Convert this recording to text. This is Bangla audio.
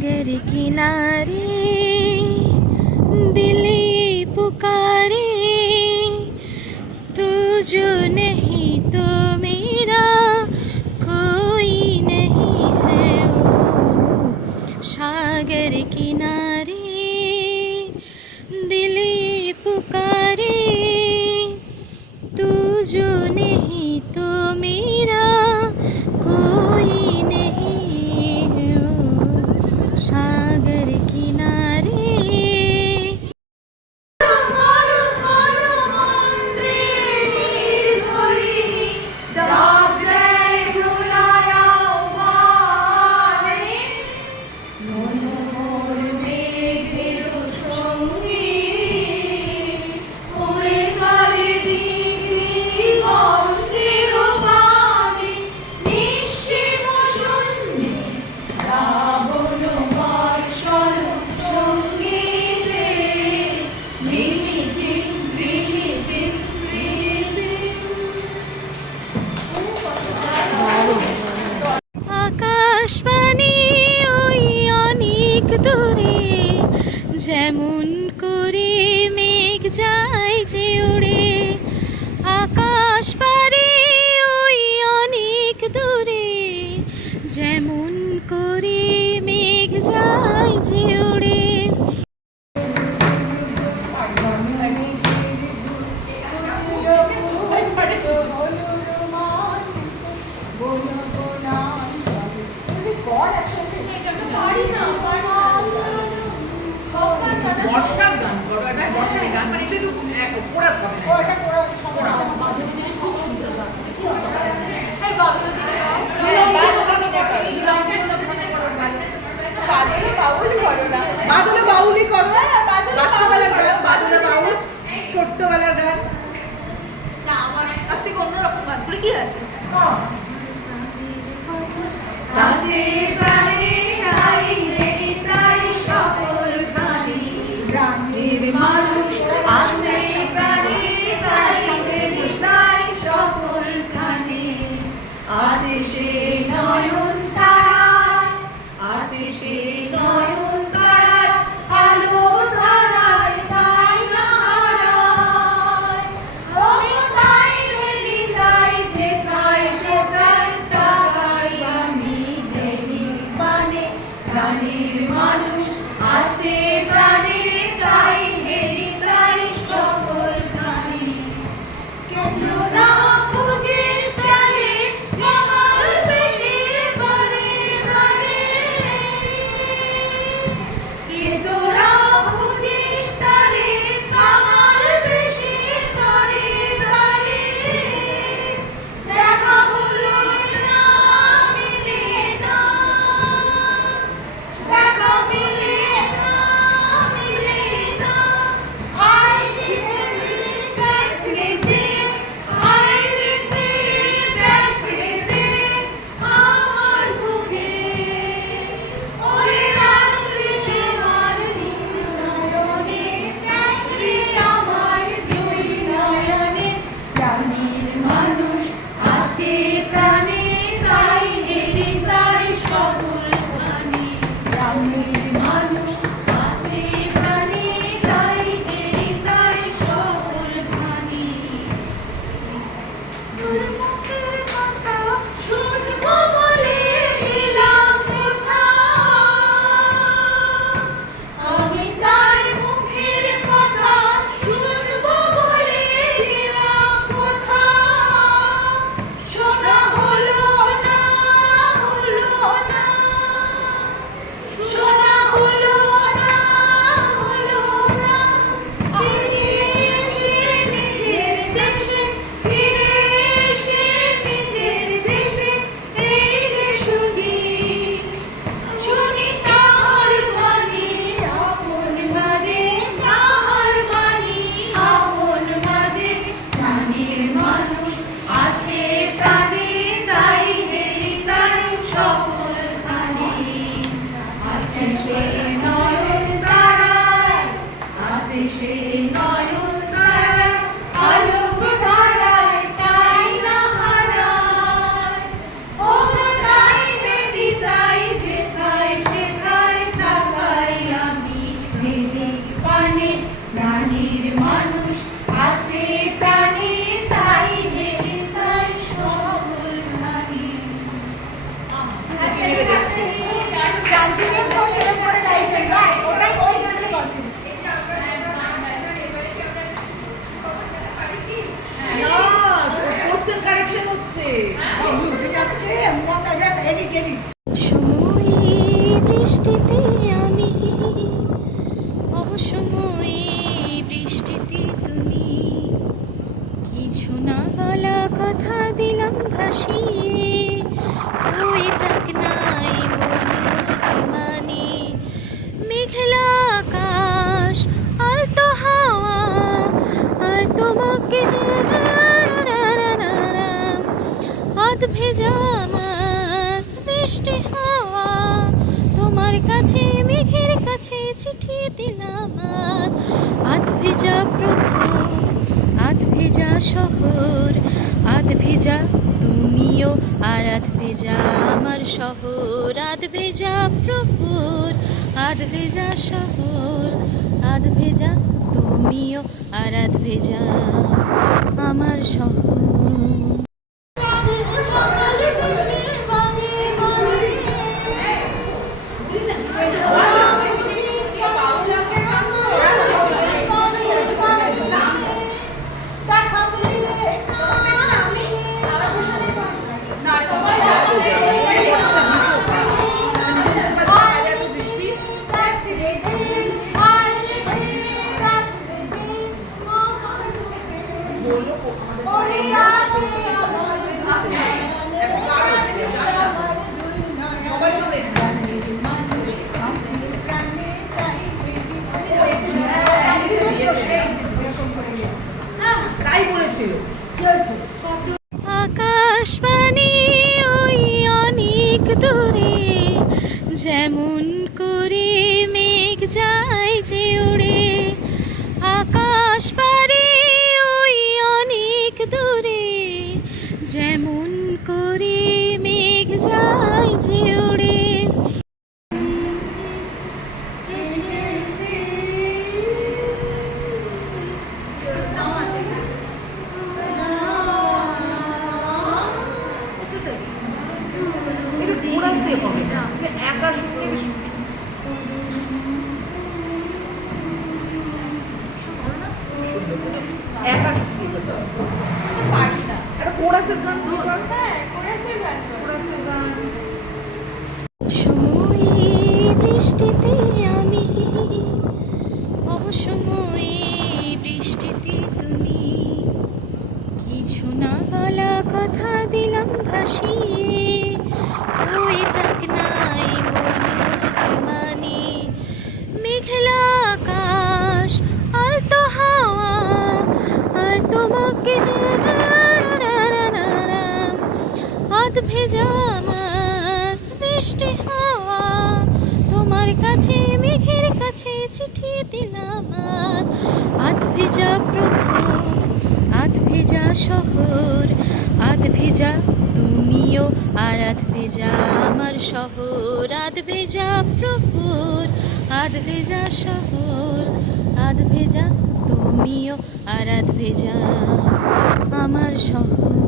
सागर किनारे दिल ये पुकारे तू जो नहीं तो मेरा कोई नहीं है वो सागर किनारे আকাশবাণী ওই অনেক দূরে, যেমন করে মেঘ যায় যে উড়ে। আকাশ পারে ওই অনেক দূরে, যেমন করে মেঘ যায় যে বর্ষার গান না। বাদলে বাউলি করো। বাচ্চাবেলার গান বাদলে বাউল প্রাণীর মানুষ আছে প্রাণে অসময়ে বৃষ্টিতে তুমি কিছু না বলা কথা দিলাম ভাসিয়ে। ওই যাক নাই মানে মেঘলা আকাশ, আলতো হাওয়া, আর তোমাকে হাত ভেজা মাছ বৃষ্টি হাওয়া। কাছে চিঠি দিলাম আজ আধ ভেজা প্রভু আধ ভেজা শহর, আধ ভেজা তুমিও আর আধ ভেজা আমার শহর। আধ ভেজা প্রভুর আধ ভেজা শহর, আধ ভেজা তুমিও আর আধ ভেজা আমার শহর। আকাশবাণী ওই অনেক দূরে, যেমন করে মেঘ যায় যে উড়ে। আকাশ পারে ওই অনেক দূরে, যেমন করে মেঘ যায় যে সেভ হবে একা বৃষ্টিতে আমি অসময়ে বৃষ্টিতে তুমি। কিছু না বলা কথা দিলাম ভাসিয়ে ওই যাক নাই মানে মেঘলা আকাশ আলতো হাওয়া আর তোমাকে হাত ভেজা মাছ বৃষ্টি হাওয়া, তোমার কাছে, মেঘের কাছে চিঠি দিলাম আজ। আধ ভেজা প্রভু আধ ভেজা শহর, আধ ভেজা তুমিও আর আধ ভেজা আমার শহর। আধ ভেজা প্রভুর আধ ভেজা শহর, আধ ভেজা তুমিও আর আধ ভেজা আমার শহর।